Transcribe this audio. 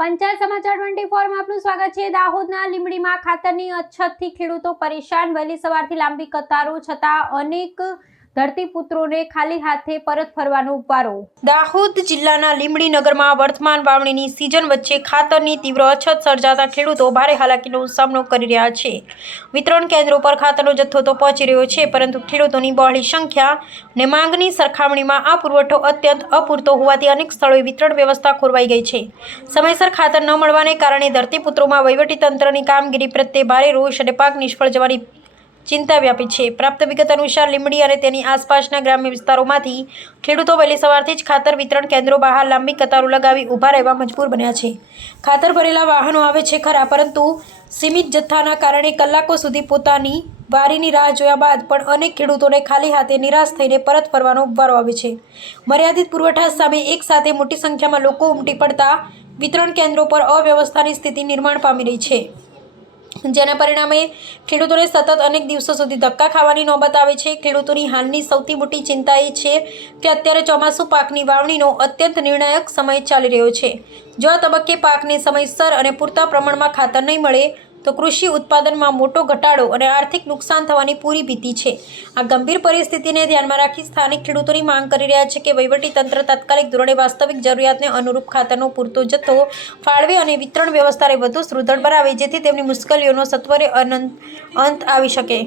પંચાયત સમાચાર 24 માં આપનું સ્વાગત છે। દાહોદના લીંબડીમાં ખાતરની અછતથી ખેડૂતો પરેશાન। વહેલી સવારથી લાંબી કતારો છતાં અનેક ધરતીપુત્રોને ખાલી હાથે પરત ફરવાનો વારો। દાહોદ જિલ્લાના લીંબડી નગરમાં વર્તમાન વાવણીની સિઝન વચ્ચે ખાતરની તીવ્ર અછત સર્જાતા ખેડૂતો ભારે હાલાકીનો સામનો કરી રહ્યા છે। વિતરણ કેન્દ્રો પર ખાતરનો જથ્થો તો પહોંચી રહ્યો છે, પરંતુ ખેડૂતોની બહોળી સંખ્યા ને માંગની સરખામણીમાં આ પુરવઠો અત્યંત અપૂરતો હોવાથી અનેક સ્થળોએ વિતરણ વ્યવસ્થા ખોરવાઈ ગઈ છે। સમયસર ખાતર ન મળવાને કારણે ધરતીપુત્રોમાં વહીવટીતંત્રની કામગીરી પ્રત્યે ભારે રોષ અને પાક નિષ્ફળ જવાની ચિંતા વ્યાપી છે। પ્રાપ્ત વિગત અનુસાર લીંબડી અને તેની આસપાસના ગ્રામ્ય વિસ્તારોમાંથી ખેડૂતો વહેલી સવારથી જ ખાતર વિતરણ કેન્દ્રો બહાર લાંબી કતારો લગાવી ઊભા રહેવા મજબૂર બન્યા છે। ખાતર ભરેલા વાહનો આવે છે ખરા, પરંતુ સીમિત જથ્થાના કારણે કલાકો સુધી પોતાની વારીની રાહ જોયા બાદ પણ અનેક ખેડૂતોને ખાલી હાથે નિરાશ થઈને પરત ફરવાનો વારો આવે છે। મર્યાદિત પુરવઠા સામે એક સાથે મોટી સંખ્યામાં લોકો ઉમટી પડતા વિતરણ કેન્દ્રો પર અવ્યવસ્થાની સ્થિતિ નિર્માણ પામી રહી છે, જેના પરિણામે ખેડૂતોને સતત અનેક દિવસો સુધી ધક્કા ખાવાની નોબત આવે છે। ખેડૂતોની હાલની સૌથી મોટી ચિંતા એ છે કે અત્યારે ચોમાસુ પાકની વાવણીનો અત્યંત નિર્ણાયક સમય ચાલી રહ્યો છે। જો આ તબક્કે પાકને સમયસર અને પૂરતા પ્રમાણમાં ખાતર નહીં મળે તો કૃષિ ઉત્પાદનમાં મોટો ઘટાડો અને આર્થિક નુકસાન થવાની પૂરી ભીતિ છે। આ ગંભીર પરિસ્થિતિને ધ્યાનમાં રાખી સ્થાનિક ખેડૂતોની માંગ કરી રહ્યા છે કે વહીવટીતંત્ર તાત્કાલિક ધોરણે વાસ્તવિક જરૂરિયાતને અનુરૂપ ખાતરનો પૂરતો જથ્થો ફાળવે અને વિતરણ વ્યવસ્થાને વધુ સુદૃઢ બનાવે, જેથી તેમની મુશ્કેલીઓનો સત્વરે અંત આવી શકે।